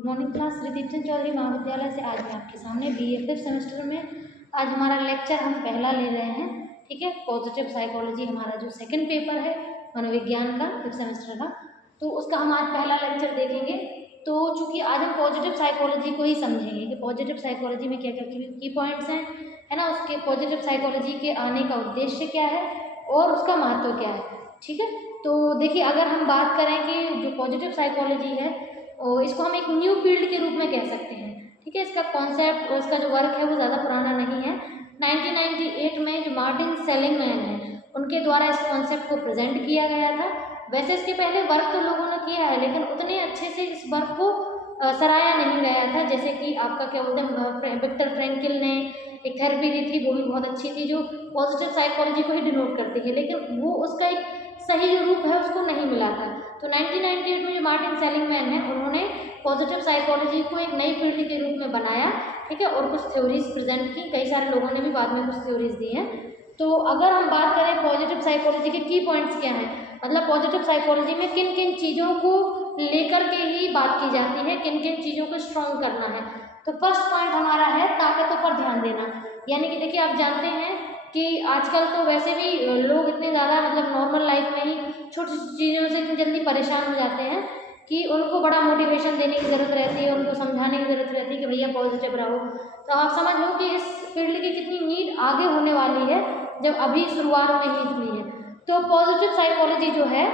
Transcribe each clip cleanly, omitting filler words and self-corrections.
Good morning class. Shri Deepchand Chaudhary Mahavidyalaya से आज मैं आपके सामने BA 5th सेमेस्टर में आज हमारा लेक्चर हम पहला ले रहे हैं। ठीक है, पॉजिटिव साइकोलॉजी हमारा जो सेकंड पेपर है मनोविज्ञान का 5th सेमेस्टर का, तो उसका हम आज पहला लेक्चर देखेंगे। तो चूंकि आज हम पॉजिटिव साइकोलॉजी को ही समझेंगे कि पॉजिटिव साइकोलॉजी में क्या क्या की पॉइंट्स हैं, है ना, उसके पॉजिटिव साइकोलॉजी के आने का उद्देश्य क्या है और उसका महत्व क्या है। ठीक है, तो देखिए अगर हम बात करें कि जो पॉजिटिव साइकोलॉजी है और इसको हम एक न्यू फील्ड के रूप में कह सकते हैं। ठीक है, इसका कॉन्सेप्ट और इसका जो वर्क है वो ज़्यादा पुराना नहीं है। 1998 में जो मार्टिन सेलिगमैन है उनके द्वारा इस कॉन्सेप्ट को प्रेजेंट किया गया था। वैसे इसके पहले वर्क तो लोगों ने किया है लेकिन उतने अच्छे से इस वर्क को सराहा नहीं गया था। जैसे कि आपका क्या बोलते हैं, विक्टर फ्रैंकल ने एक थेरेपी दी थी, वो भी बहुत अच्छी थी जो पॉजिटिव साइकोलॉजी को ही डिनोट करती है, लेकिन वो उसका एक सही जो रूप है उसको नहीं मिला था। तो 1998 में जो मार्टिन सेलिगमैन है उन्होंने पॉजिटिव साइकोलॉजी को एक नई फील्ड के रूप में बनाया। ठीक है, और कुछ थ्योरीज प्रेजेंट की, कई सारे लोगों ने भी बाद में कुछ थ्योरीज दी हैं। तो अगर हम बात करें पॉजिटिव साइकोलॉजी के की पॉइंट्स क्या हैं, मतलब पॉजिटिव साइकोलॉजी में किन किन चीज़ों को लेकर के ही बात की जाती है, किन किन चीज़ों को स्ट्रॉन्ग करना है। तो फर्स्ट पॉइंट हमारा है ताकतों पर ध्यान देना। यानी कि देखिए आप जानते हैं कि आजकल तो वैसे भी लोग इतने ज़्यादा मतलब नॉर्मल लाइफ में ही छोटी छोटी चीज़ों से इतनी जल्दी परेशान हो जाते हैं कि उनको बड़ा मोटिवेशन देने की ज़रूरत रहती है, उनको समझाने की ज़रूरत रहती है कि भैया पॉजिटिव रहो। तो आप समझ लो कि इस फील्ड की कितनी नीड आगे होने वाली है जब अभी शुरुआत में ही इतनी है। तो पॉजिटिव साइकोलॉजी जो है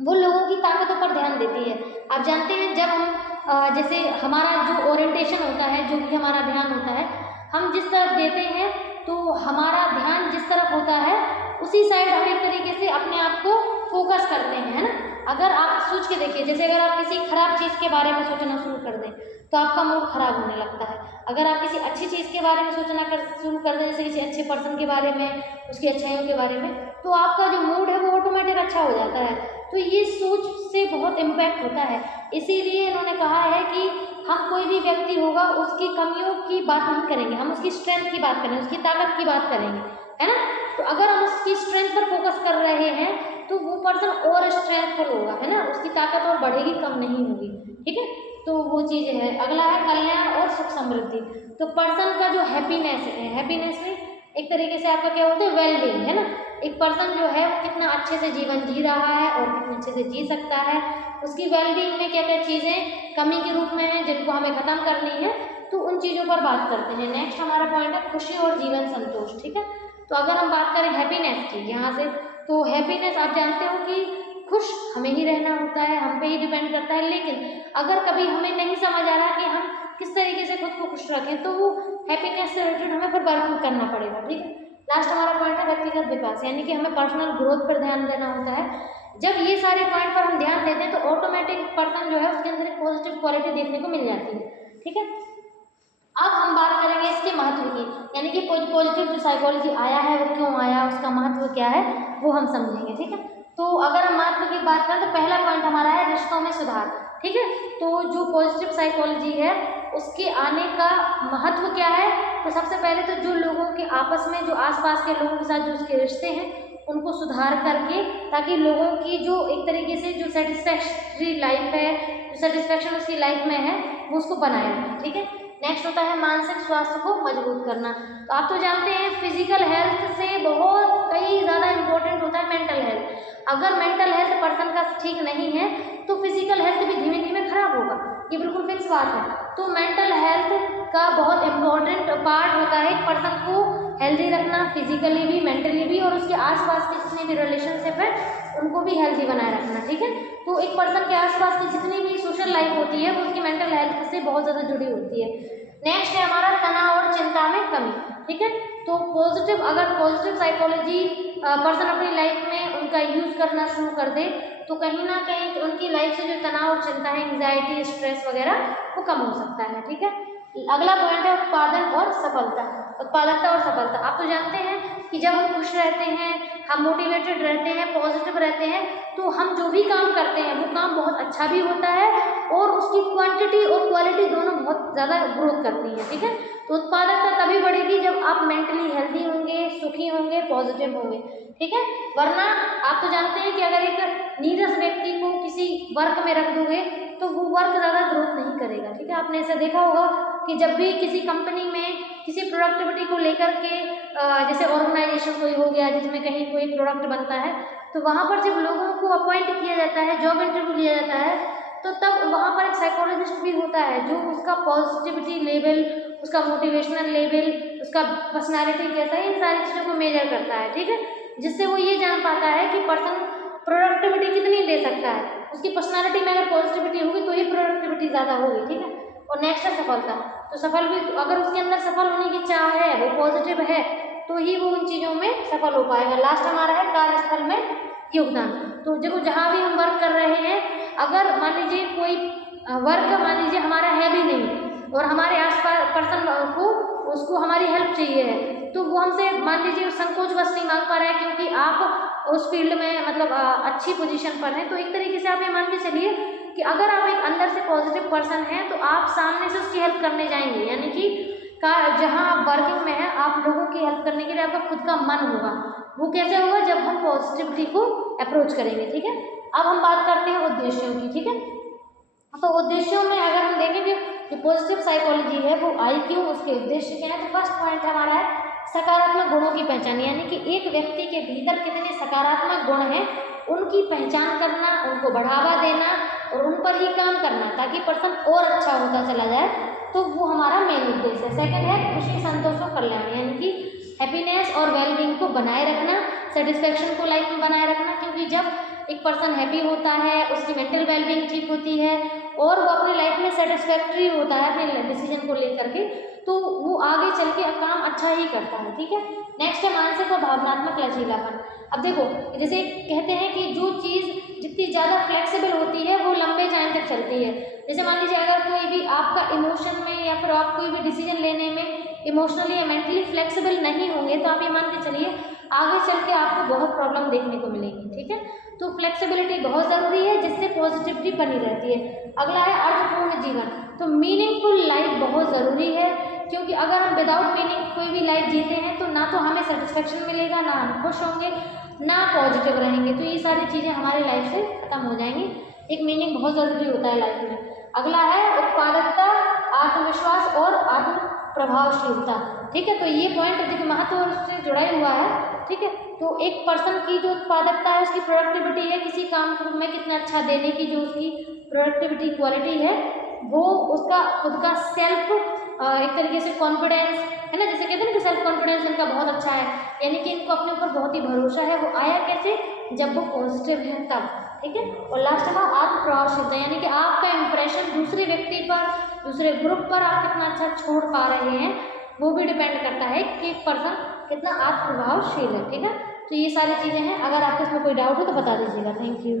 वो लोगों की ताकतों पर ध्यान देती है। आप जानते हैं जब हम जैसे हमारा जो ओरिएंटेशन होता है, जो भी हमारा ध्यान होता है, हम जिस तरफ देते हैं तो हमारा ध्यान जिस तरफ होता है उसी साइड हम एक तरीके से अपने आप को फोकस करते हैं, है ना। अगर आप सोच के देखिए, जैसे अगर आप किसी खराब चीज़ के बारे में सोचना शुरू कर दें तो आपका मूड खराब होने लगता है। अगर आप किसी अच्छी चीज़ के बारे में सोचना शुरू कर दें, जैसे किसी अच्छे पर्सन के बारे में, उसकी अच्छाइयों के बारे में, तो आपका जो मूड है वो ऑटोमेटिक अच्छा हो जाता है। तो ये सोच से बहुत इम्पैक्ट होता है। इसीलिए इन्होंने कहा है कि हम कोई भी व्यक्ति होगा उसकी कमियों की बात नहीं करेंगे, हम उसकी स्ट्रेंथ की बात करेंगे, उसकी ताकत की बात करेंगे, है ना। तो अगर हम उसकी स्ट्रेंथ पर फोकस कर रहे हैं तो वो पर्सन और स्ट्रेंथफुल होगा, है ना, उसकी ताकत और बढ़ेगी, कम नहीं होगी। ठीक है, तो वो चीज़ें हैं। अगला है कल्याण और सुख समृद्धि। तो पर्सन का जो हैप्पीनेस है, हैप्पीनेस में एक तरीके से आपका क्या बोलते हैं, वेलबींग, है ना। एक पर्सन जो है वो कितना अच्छे से जीवन जी रहा है और कितने अच्छे से जी सकता है, उसकी वेलबींग में क्या क्या चीज़ें कमी के रूप में हैं जिनको हमें ख़त्म करनी है, तो उन चीज़ों पर बात करते हैं। नेक्स्ट हमारा पॉइंट है खुशी और जीवन संतोष। ठीक है, तो अगर हम बात करें हैप्पीनेस की यहाँ से, तो हैप्पीनेस आप जानते हो कि खुश हमें ही रहना होता है, हम पे ही डिपेंड करता है। लेकिन अगर कभी हमें नहीं समझ आ रहा कि हम किस तरीके से खुद को खुश रखें तो वो हैप्पीनेस से रिलेटेड हमें फिर वर्क करना पड़ेगा। ठीक है, लास्ट हमारा पॉइंट है व्यक्तिगत विकास, यानी कि हमें पर्सनल ग्रोथ पर ध्यान देना होता है। जब ये सारे पॉइंट पर हम ध्यान देते हैं तो ऑटोमेटिक पर्सन जो है उसके अंदर एक पॉजिटिव क्वालिटी देखने को मिल जाती है। ठीक है, अब हम बात करेंगे इसके महत्व की, यानी कि पॉजिटिव जो साइकोलॉजी आया है वो क्यों आया, उसका महत्व क्या है वो हम समझेंगे। ठीक है, तो अगर हम महत्व की बात करें तो पहला पॉइंट हमारा है रिश्तों में सुधार। ठीक है, तो जो पॉजिटिव साइकोलॉजी है उसके आने का महत्व क्या है, तो सबसे पहले तो जो लोगों के आपस में, जो आसपास के लोगों के साथ जो उसके रिश्ते हैं उनको सुधार करके, ताकि लोगों की जो एक तरीके से जो सेटिस्फैक्ट्री लाइफ है, जो सेटिस्फैक्शन उसकी लाइफ में है वो उसको बनाए रखें। ठीक है, नेक्स्ट होता है मानसिक स्वास्थ्य को मजबूत करना। तो आप तो जानते हैं फिजिकल हेल्थ से बहुत कई ज़्यादा इम्पोर्टेंट होता है मेंटल हेल्थ। अगर मेंटल हेल्थ पर्सन का ठीक नहीं है तो फिजिकल हेल्थ भी धीमे धीमे खराब होगा, ये बिल्कुल फिक्स बात है। तो मेंटल हेल्थ का बहुत इम्पोर्टेंट पार्ट होता है एक पर्सन को हेल्दी रखना, फिजिकली भी, मेंटली भी, और उसके आसपास के जितने भी रिलेशनशिप है उनको भी हेल्दी बनाए रखना। ठीक है, तो एक पर्सन के आसपास की जितनी भी सोशल लाइफ होती है वो उसकी मेंटल हेल्थ से बहुत ज़्यादा जुड़ी होती है। नेक्स्ट है हमारा तनाव और चिंता में कमी। ठीक है, तो अगर पॉजिटिव साइकोलॉजी पर्सन अपनी लाइफ में उनका यूज़ करना शुरू कर दे तो कहीं ना कहीं उनकी लाइफ से जो तनाव और चिंता है, एंग्जाइटी, स्ट्रेस वगैरह, वो कम हो सकता है। ठीक है, अगला पॉइंट है उत्पादन और सफलता, उत्पादकता और सफलता। आप तो जानते हैं कि जब हम खुश रहते हैं, हम मोटिवेटेड रहते हैं, पॉजिटिव रहते हैं, तो हम जो भी काम करते हैं वो काम बहुत अच्छा भी होता है और उसकी क्वांटिटी और क्वालिटी दोनों बहुत ज़्यादा ग्रोथ करती है। ठीक है, तो उत्पादकता तभी बढ़ेगी जब आप मेंटली हेल्दी होंगे, सुखी होंगे, पॉजिटिव होंगे। ठीक है, वरना आप तो जानते हैं कि अगर एक नीरस व्यक्ति को किसी वर्क में रख दोगे तो वो वर्क ज़्यादा ग्रोथ नहीं करेगा। आपने ऐसा देखा होगा कि जब भी किसी कंपनी में किसी प्रोडक्टिविटी को लेकर के जैसे ऑर्गेनाइजेशन कोई हो गया जिसमें कहीं कोई प्रोडक्ट बनता है, तो वहाँ पर जब लोगों को अपॉइंट किया जाता है, जॉब इंटरव्यू लिया जाता है, तो तब वहाँ पर एक साइकोलॉजिस्ट भी होता है जो उसका पॉजिटिविटी लेवल, उसका मोटिवेशनल लेवल, उसका पर्सनालिटी कैसा है, इन सारी चीज़ों को मेजर करता है, ठीक है, जिससे वो ये जान पाता है कि पर्सन प्रोडक्टिविटी कितनी दे सकता है। उसकी पर्सनालिटी में अगर पॉजिटिविटी होगी तो ही प्रोडक्टिविटी ज़्यादा होगी, ठीक है। और नेक्स्ट है सफलता। तो सफल भी, अगर उसके अंदर सफल होने की चाह है, वो पॉजिटिव है, तो ही वो उन चीज़ों में सफल हो पाएगा। लास्ट हमारा है कार्यस्थल में योगदान। तो देखो जहाँ भी हम वर्क कर रहे हैं, अगर मान लीजिए कोई वर्क मान लीजिए हमारा है भी नहीं और हमारे आसपास पर्सन को उसको हमारी हेल्प चाहिए है, तो वो हमसे मान लीजिए संकोच बस नहीं मांग पा रहा है क्योंकि आप उस फील्ड में मतलब अच्छी पोजीशन पर हैं, तो एक तरीके से आप ये मान के चलिए कि अगर आप एक अंदर से पॉजिटिव पर्सन हैं तो आप सामने से उसकी हेल्प करने जाएंगे, यानी कि जहाँ आप वर्किंग में हैं आप लोगों की हेल्प करने के लिए आपका खुद का मन होगा। वो कैसे होगा? जब हम पॉजिटिविटी को अप्रोच करेंगे, ठीक है। अब हम बात करते हैं उद्देश्यों की, ठीक है। तो उद्देश्यों में अगर हम देखेंगे जो पॉजिटिव साइकोलॉजी है वो आई क्यों, उसके उद्देश्य क्या है, तो फर्स्ट पॉइंट हमारा है सकारात्मक गुणों की पहचान, यानी कि एक व्यक्ति के भीतर कितने सकारात्मक गुण हैं उनकी पहचान करना, उनको बढ़ावा देना और उन पर ही काम करना ताकि पर्सन और अच्छा होता चला जाए, तो वो हमारा मेन उद्देश्य है। सेकंड है खुशी, संतोष और कल्याण, यानी कि हैप्पीनेस और वेलबींग को बनाए रखना, सेटिस्फेक्शन को लाइफ में बनाए रखना, क्योंकि जब एक पर्सन हैप्पी होता है, उसकी मेंटल वेलबींग ठीक होती है और वो अपनी लाइफ में सेटिस्फैक्ट्री होता है अपने डिसीजन को लेकर के, तो वो आगे चल के काम अच्छा ही करता है, ठीक है। नेक्स्ट है मानसिक और भावनात्मक लचीलापन। अब देखो जैसे कहते हैं कि जो चीज़ जितनी ज़्यादा फ्लेक्सिबल होती है वो लंबे टाइम तक चलती है। जैसे मान लीजिए अगर कोई भी आपका इमोशन में या फिर आप कोई भी डिसीजन लेने में इमोशनली या मेंटली फ्लेक्सिबल नहीं होंगे तो आप ये मान के चलिए आगे चल के आपको बहुत प्रॉब्लम देखने को मिलेगी, ठीक है। तो फ्लेक्सिबिलिटी बहुत ज़रूरी है जिससे पॉजिटिविटी बनी रहती है। अगला है अर्थपूर्ण जीवन। तो मीनिंगफुल लाइफ बहुत ज़रूरी है, क्योंकि अगर हम विदाउट मीनिंग कोई भी लाइफ जीते हैं तो ना तो हमें सेटिस्फेक्शन मिलेगा, ना हम खुश होंगे, ना पॉजिटिव रहेंगे, तो ये सारी चीज़ें हमारी लाइफ से खत्म हो जाएंगी। एक मीनिंग बहुत ज़रूरी होता है लाइफ में। अगला है उत्पादकता, आत्मविश्वास और आत्म प्रभावशीलता, ठीक है। तो ये पॉइंट देखिए महत्व उससे जुड़ा ही हुआ है, ठीक है। तो एक पर्सन की जो उत्पादकता है, उसकी प्रोडक्टिविटी है, किसी काम में कितना अच्छा देने की जो उसकी प्रोडक्टिविटी क्वालिटी है, वो उसका खुद का सेल्फ एक तरीके से कॉन्फिडेंस है ना, जैसे कहते हैं कि सेल्फ कॉन्फिडेंस इनका बहुत अच्छा है, यानी कि इनको अपने ऊपर बहुत ही भरोसा है। वो आया कैसे? जब वो पॉजिटिव है तब, ठीक है। और लास्ट में आत्म प्रभावशीलता, यानी कि आपका इंप्रेशन दूसरे व्यक्ति पर, दूसरे ग्रुप पर आप कितना अच्छा छोड़ पा रहे हैं, वो भी डिपेंड करता है कि पर्सन कितना आत्म प्रभावशील है, ठीक है। तो ये सारी चीज़ें हैं। अगर आपको इसमें कोई डाउट हो तो बता दीजिएगा। Thank you.